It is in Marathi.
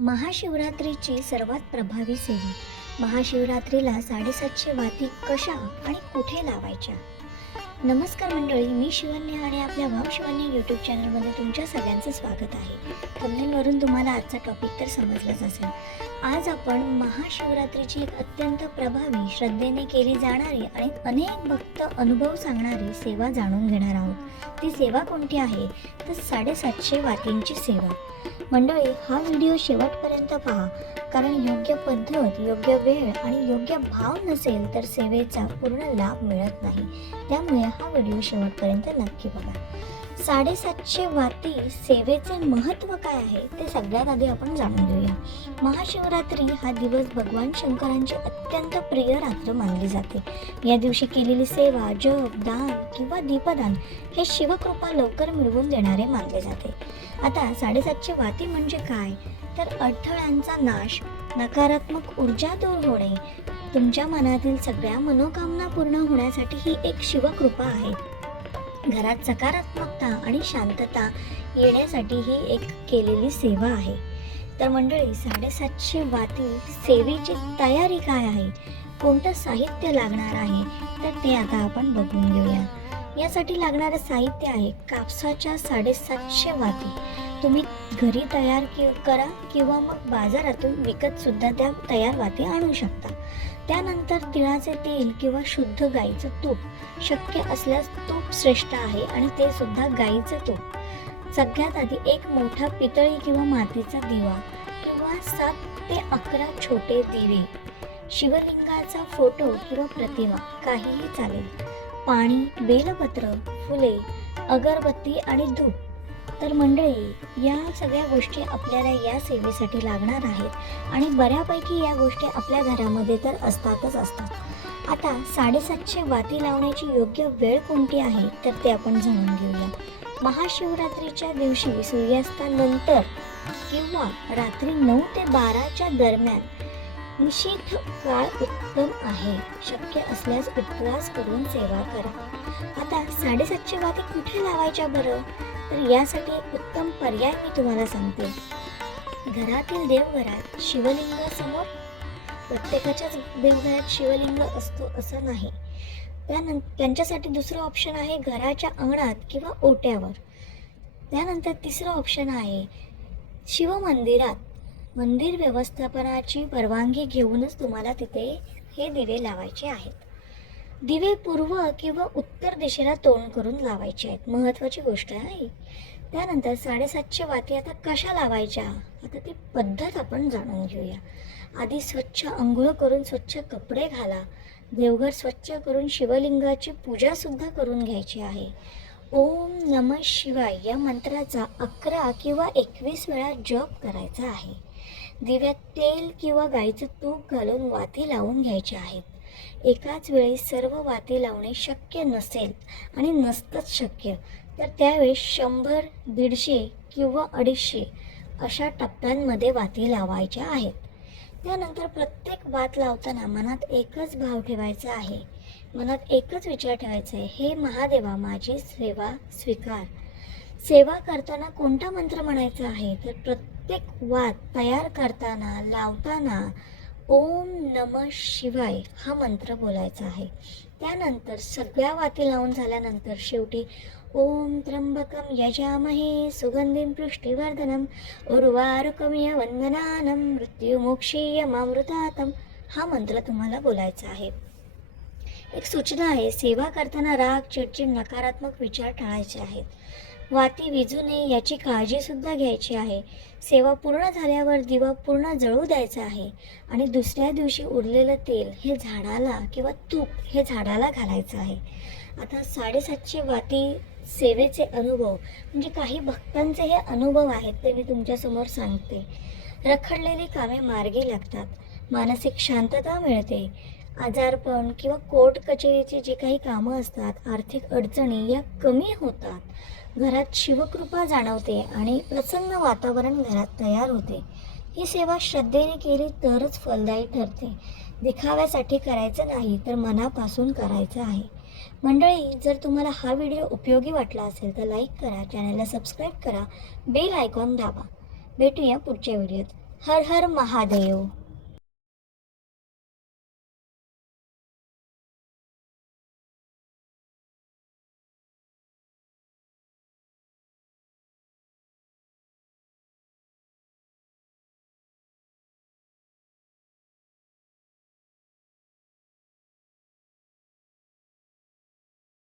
महाशिवरात्रीची सर्वात प्रभावी सेवा. महाशिवरात्रीला साडेसातशे वाती कशा आणि कुठे लावायच्या? नमस्कार मंडळी मी शिवन्य आणि आपल्या भाव शिवन्य यूट्यूब चॅनलमध्ये तुमच्या सगळ्यांचं स्वागत आहे. thumbnail तुम्हाला आजचा टॉपिक तर समजलाच असेल. आज आपण महाशिवरात्रीची एक अत्यंत प्रभावी श्रद्धेने केली जाणारी आणि अनेक भक्त अनुभव सांगणारी सेवा जाणून घेणार आहोत. ती सेवा कोणती आहे? तर साडेसातशे वातींची सेवा. मंडळी हा व्हिडिओ शेवटपर्यंत पहा. कारण योग्य पद्धत योग्य वेळ आणि योग्य भाव नसेल तर सेवेचा पूर्ण लाभ मिळत नाही. त्यामुळे हा व्हिडिओ शेवटपर्यंत नक्की बघा. साडेसातशे वाती सेवेचे महत्त्व काय आहे ते सगळ्यात आधी आपण जाणून घेऊया. महाशिवरात्री हा दिवस भगवान शंकरांची अत्यंत प्रिय रात्र मानली जाते. या दिवशी केलेली सेवा जप दान किंवा दीपदान हे शिवकृपा लवकर मिळवून देणारे मानले जाते. आता साडेसातशे वाती म्हणजे काय? तर अडथळ्यांचा नाश नकारात्मक ऊर्जा दूर होणे. तुमच्या मनातील सगळ्या मनोकामना पूर्ण होण्यासाठी ही एक शिवकृपा आहे. घरात सकारात्मकता आणि शांतता येण्यासाठी ही एक केलेली सेवा आहे. तर मंडळी साडेसातशे वाती सेवेची तयारी काय आहे? कोणतं साहित्य लागणार आहे? तर ते आता आपण बघून घेऊया. यासाठी लागणारं साहित्य आहे कापसाच्या साडेसातशे वाती. तुम्ही घरी तयार कि करा किंवा मग बाजारातून विकत सुद्धा त्या तयार वाती आणू शकता. त्यानंतर तिळाचे तेल किंवा शुद्ध गाईचं तूप. शक्य असल्यास तूप श्रेष्ठ आहे आणि ते सुद्धा गाईचं तूप. सगळ्यात आधी एक मोठा पितळी किंवा मातीचा दिवा किंवा सात ते अकरा छोटे दिवे. शिवलिंगाचा फोटो किंवा प्रतिमा काहीही चालेल. पाणी बेलपत्र फुले अगरबत्ती आणि धूप. तर मंडळी या सगळ्या गोष्टी आपल्याला या सेवेसाठी लागणार आहेत आणि बऱ्यापैकी या गोष्टी आपल्या घरामध्ये तर असतातच असतात. आता साडेसातशे वाती लावण्याची योग्य वेळ कोणती आहे तर ते आपण जाणून घेऊया. महाशिवरात्रीच्या दिवशी सूर्यास्तानंतर किंवा रात्री नऊ ते बाराच्या दरम्यान निषिद्ध काळ उत्तम आहे. शक्य असल्यास उपवास करून सेवा करा. आता साडेसातशे वाती कुठे लावायच्या बरं? तर यासाठी उत्तम पर्याय मी तुम्हाला सांगते. घरातील देवघरात शिवलिंगासमोर प्रत्येकाच्याच देवघरात शिवलिंग असतो असं नाही. त्यानं त्यांच्यासाठी दुसरं ऑप्शन आहे घराच्या अंगणात किंवा ओट्यावर. त्यानंतर तिसरं ऑप्शन आहे शिवमंदिरात. मंदिर व्यवस्थापनाची परवानगी घेऊनच तुम्हाला तिथे हे दिवे लावायचे आहेत. दिवे पूर्व किंवा उत्तर दिशेला तोंड करून लावायचे आहेत. महत्त्वाची गोष्ट आहे. त्यानंतर साडेसातशे वाती आता कशा लावायच्या? आता ती पद्धत आपण जाणून घेऊया. आधी स्वच्छ आंघोळ करून स्वच्छ कपडे घाला. देवघर स्वच्छ करून शिवलिंगाची पूजासुद्धा करून घ्यायची आहे. ओम नम शिवाय या मंत्राचा अकरा किंवा एकवीस वेळा जप करायचा आहे. दिव्यात तेल किंवा गाईचं तूप घालून वाती लावून घ्यायच्या आहेत. एकाच वेळी सर्व वाती लावणे शक्य नसेल आणि नसतंच शक्य तर त्यावेळेस शंभर दीडशे किंवा अडीचशे अशा टप्प्यांमध्ये वाती लावायच्या आहेत. त्यानंतर प्रत्येक वात लावताना मनात एकच भाव ठेवायचा आहे. मनात एकच विचार ठेवायचा आहे हे महादेवा माझी सेवा स्वीकार. सेवा करताना कोणता मंत्र म्हणायचा आहे? तर प्रत्येक वाद तयार करताना लावताना ओम नम शिवाय हा मंत्र बोलायचा आहे. त्यानंतर सगळ्या वाती लावून झाल्यानंतर शेवटी ओम त्र्यंबकम यजामहे सुगंधीम पुष्टिवर्धनम उर्वारुकमिय मृत्युमोक्षीय मृत्युमोक्षीयमामृतातम हा मंत्र तुम्हाला बोलायचा आहे. एक सूचना आहे सेवा करताना राग चिडचिड नकारात्मक विचार टाळायचे आहेत. वाती विजू नये याची काळजीसुद्धा घ्यायची आहे. सेवा पूर्ण झाल्यावर दिवा पूर्ण जळू द्यायचा आहे. आणि दुसऱ्या दिवशी उरलेलं तेल हे झाडाला किंवा तूप हे झाडाला घालायचं आहे. आता साडेसातशे वाती सेवेचे अनुभव म्हणजे काही भक्तांचे हे अनुभव आहेत ते मी तुमच्यासमोर सांगते. रखडलेली कामे मार्गी लागतात. मानसिक शांतता मिळते. आजारपण किंवा कोर्ट कचेरीची जी काही कामं असतात आर्थिक अडचणी या कमी होतात. घरात शिवकृपा जाणवते आणि प्रसन्न वातावरण घरात तयार होते. ही सेवा श्रद्धेने केली तरच फलदायी ठरते. दिखाव्यासाठी करायचं नाही तर मनापासून करायचं आहे. मंडळी जर तुम्हाला हा व्हिडिओ उपयोगी वाटला असेल तर लाईक करा चॅनलला सबस्क्राईब करा बेल आयकॉन दाबा. भेटूया पुढच्या व्हिडिओत. हर हर महादेव.